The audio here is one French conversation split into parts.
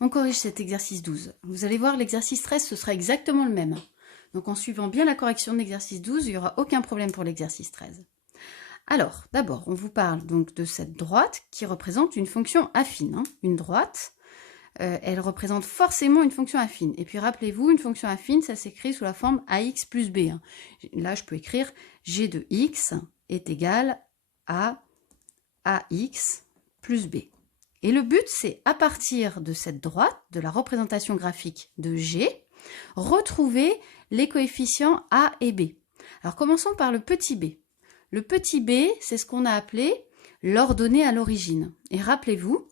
On corrige cet exercice 12. Vous allez voir, l'exercice 13, ce sera exactement le même. Donc en suivant bien la correction de l'exercice 12, il n'y aura aucun problème pour l'exercice 13. Alors, d'abord, on vous parle donc de cette droite qui représente une fonction affine. Une droite, elle représente forcément une fonction affine. Et puis rappelez-vous, une fonction affine, ça s'écrit sous la forme ax plus b. Là, je peux écrire g de x est égal à ax plus b. Et le but, c'est à partir de cette droite, de la représentation graphique de G, retrouver les coefficients A et B. Alors commençons par le petit b. Le petit b, c'est ce qu'on a appelé l'ordonnée à l'origine. Et rappelez-vous,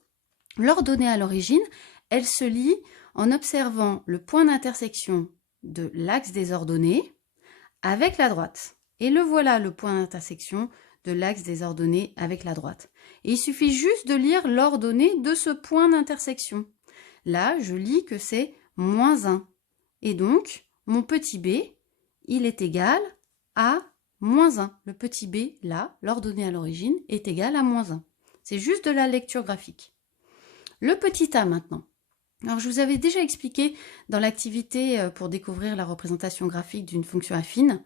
l'ordonnée à l'origine, elle se lit en observant le point d'intersection de l'axe des ordonnées avec la droite. Et le voilà, le point d'intersection de l'axe des ordonnées avec la droite. Et il suffit juste de lire l'ordonnée de ce point d'intersection. Là, je lis que c'est moins 1. Et donc, mon petit b, il est égal à moins 1. Le petit b, là, l'ordonnée à l'origine, est égal à moins 1. C'est juste de la lecture graphique. Le petit a maintenant. Alors, je vous avais déjà expliqué dans l'activité pour découvrir la représentation graphique d'une fonction affine,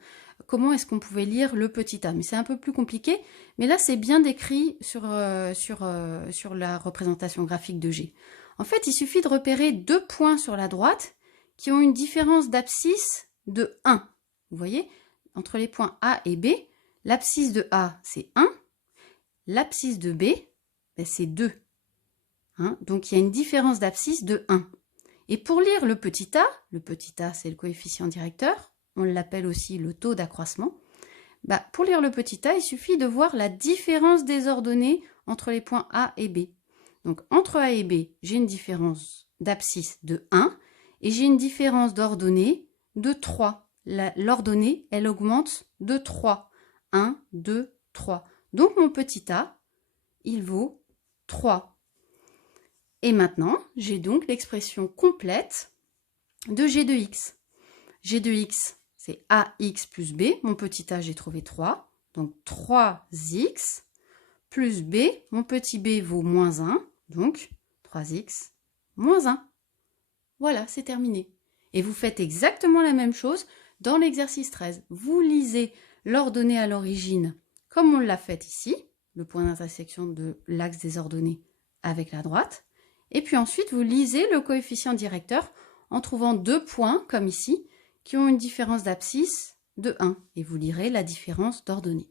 comment est-ce qu'on pouvait lire le petit a. Mais c'est un peu plus compliqué, mais là, c'est bien décrit sur la représentation graphique de G. En fait, il suffit de repérer deux points sur la droite qui ont une différence d'abscisse de 1. Vous voyez, entre les points A et B, l'abscisse de A, c'est 1, l'abscisse de B, c'est 2. Donc, il y a une différence d'abscisse de 1. Et pour lire le petit a, c'est le coefficient directeur, on l'appelle aussi le taux d'accroissement. Pour lire le petit a, il suffit de voir la différence des ordonnées entre les points A et B. Donc, entre A et B, j'ai une différence d'abscisse de 1 et j'ai une différence d'ordonnée de 3. L'ordonnée, elle augmente de 3. 1, 2, 3. Donc, mon petit a, il vaut 3. Et maintenant, j'ai donc l'expression complète de g de x. G de x, c'est ax plus b. Mon petit a, j'ai trouvé 3. Donc 3x plus b. Mon petit b vaut moins 1. Donc 3x moins 1. Voilà, c'est terminé. Et vous faites exactement la même chose dans l'exercice 13. Vous lisez l'ordonnée à l'origine comme on l'a fait ici, le point d'intersection de l'axe des ordonnées avec la droite. Et puis ensuite, vous lisez le coefficient directeur en trouvant deux points, comme ici, qui ont une différence d'abscisse de 1. Et vous lirez la différence d'ordonnée.